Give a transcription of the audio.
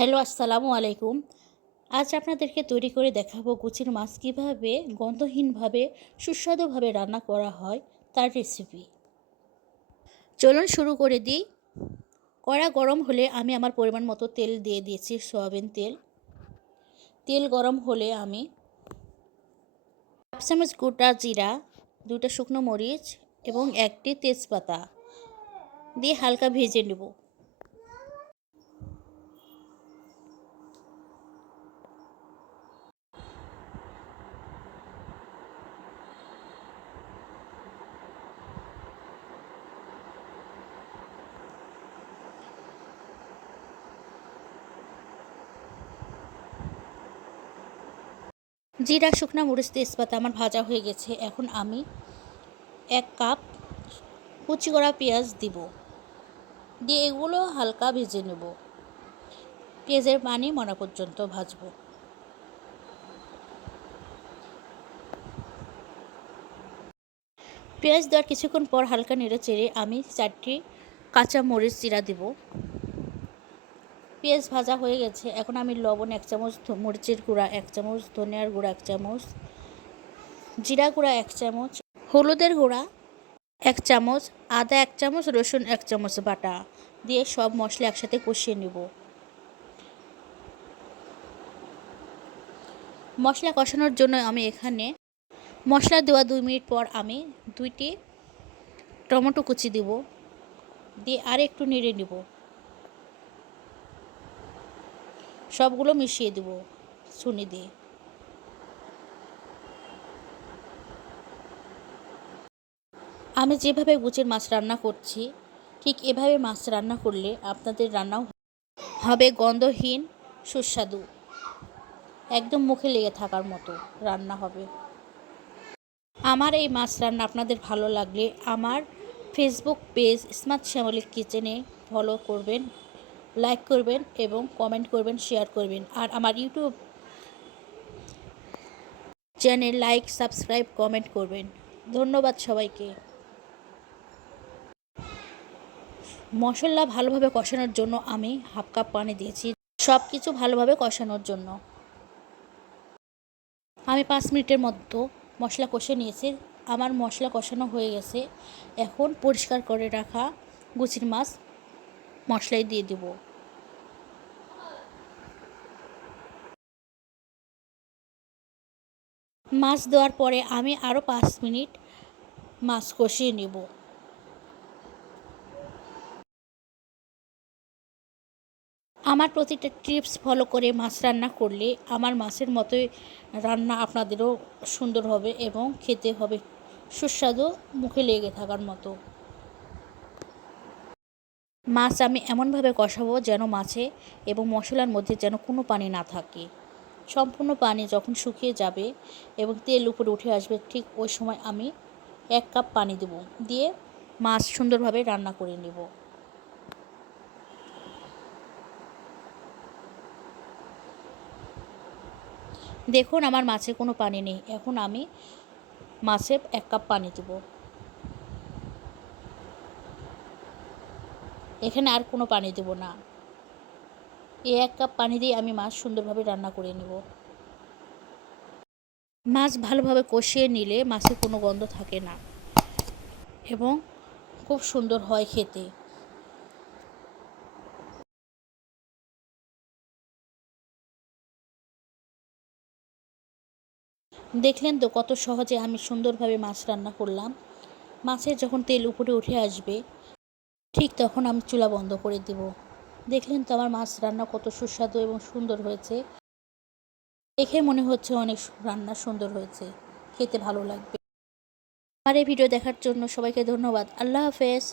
Hello, আসসালামু আলাইকুম। আজ আপনাদেরকে তৈরি করে দেখাবো কুচির মাছ কীভাবে গন্ধহীনভাবে সুস্বাদুভাবে রান্না করা হয় তার রেসিপি। চলুন শুরু করে দিই। কড়া গরম হলে আমি আমার পরিমাণ মতো তেল দিয়ে দিয়েছি, সয়াবিন তেল। তেল গরম হলে আমি 1 চামচ গোটা জিরা, 2টা শুকনো মরিচ এবং 1টি তেজপাতা দিয়ে হালকা ভেজে নেব। জিরা, শুকনো মরিচ, তেজপাতা আমার ভাজা হয়ে গেছে। এখন আমি 1 কাপ কুচি করা পেঁয়াজ দিব, দিয়ে এগুলো হালকা ভেজে নেব। পেঁয়াজের পানি মরা পর্যন্ত ভাজবো। পেঁয়াজ দেওয়ার কিছুক্ষণ পর হালকা নেড়ে চেড়ে আমি 4টি কাঁচা মরিচ চিরা দিব। পেঁয়াজ ভাজা হয়ে গেছে। এখন আমি লবণ 1 চামচ, মরিচের গুঁড়া 1 চামচ, ধনিয়ার গুঁড়া 1 চামচ, জিরা গুঁড়া 1 চামচ, হলুদের গুঁড়া 1 চামচ, আদা 1 চামচ, রসুন 1 চামচ বাটা দিয়ে সব মশলা একসাথে কষিয়ে নেব। মশলা কষানোর জন্য আমি এখানে মশলা দেওয়া 2 মিনিট পর আমি 2টি টমেটো কুচি দেব, দিয়ে আর একটু নেড়ে নেব। সবগুলো মিশিয়ে দেব ছুরি দিয়ে। আমি যেভাবে কুচির মাছ রান্না করছি ঠিক এভাবে মাছ রান্না করলে আপনাদের রান্নাও হবে গন্ধহীন, সুস্বাদু, একদম মুখে লেগে থাকার মতো রান্না হবে। আমার এই মাছ রান্না আপনাদের ভালো লাগলে আমার ফেসবুক পেজ স্মার্ট শ্যামলী কিচেনে ফলো করবেন, লাইক করবেন এবং কমেন্ট করবেন, শেয়ার করবেন। আর আমার YouTube channel like, subscribe, comment করবেন। ধন্যবাদ সবাইকে। মশলা ভালোভাবে কষানোর জন্য আমি 1/2 কাপ পানি দিয়েছি, সব কিছু ভালোভাবে কষানোর জন্য। আমি 5 মিনিটের মতো মশলা কষে নিয়েছি। আমার মশলা কষানো হয়ে গেছে। এখন পরিষ্কার করে রাখা কুচির মাছ মশলায় দিয়ে দেব। মাছ দেওয়ার পরে আমি আরও 5 মিনিট মাছ কষিয়ে নেব। আমার প্রতিটা টিপস ফলো করে মাছ রান্না করলে আমার মাছের মতোই রান্না আপনাদেরও সুন্দর হবে এবং খেতে হবে সুস্বাদু, মুখে লেগে থাকার মতো। মাছ আমি এমনভাবে কষাবো যেন মাছে এবং মশলার মধ্যে যেন কোনো পানি না থাকে। সম্পূর্ণ পানি যখন শুকিয়ে যাবে এবং তেল উপরে উঠে আসবে, ঠিক ওই সময় আমি 1 কাপ পানি দেব, দিয়ে মাছ সুন্দরভাবে রান্না করে নেব। দেখুন আমার মাছে কোনো পানি নেই। এখন আমি মাছে 1 কাপ পানি দেব। এখানে আর কোনো পানি দেব না। এই 1 কাপ পানি দিয়ে আমি মাছ সুন্দরভাবে রান্না করে নেব। মাছ ভালোভাবে কষিয়ে নিলে মাছে কোনো গন্ধ থাকে না এবং খুব সুন্দর হয় খেতে। দেখলেন তো কত সহজে আমি সুন্দরভাবে মাছ রান্না করলাম। মাছের যখন তেল উপরে উঠে আসবে ঠিক তখন আমি চুলা বন্ধ করে দেব। দেখলেন তো আমার মাছ রান্না কত সুস্বাদু এবং সুন্দর হয়েছে। দেখে মনে হচ্ছে অনেক রান্না সুন্দর হয়েছে, খেতে ভালো লাগবে। আমার এই ভিডিও দেখার জন্য সবাইকে ধন্যবাদ। আল্লাহ হাফেজ।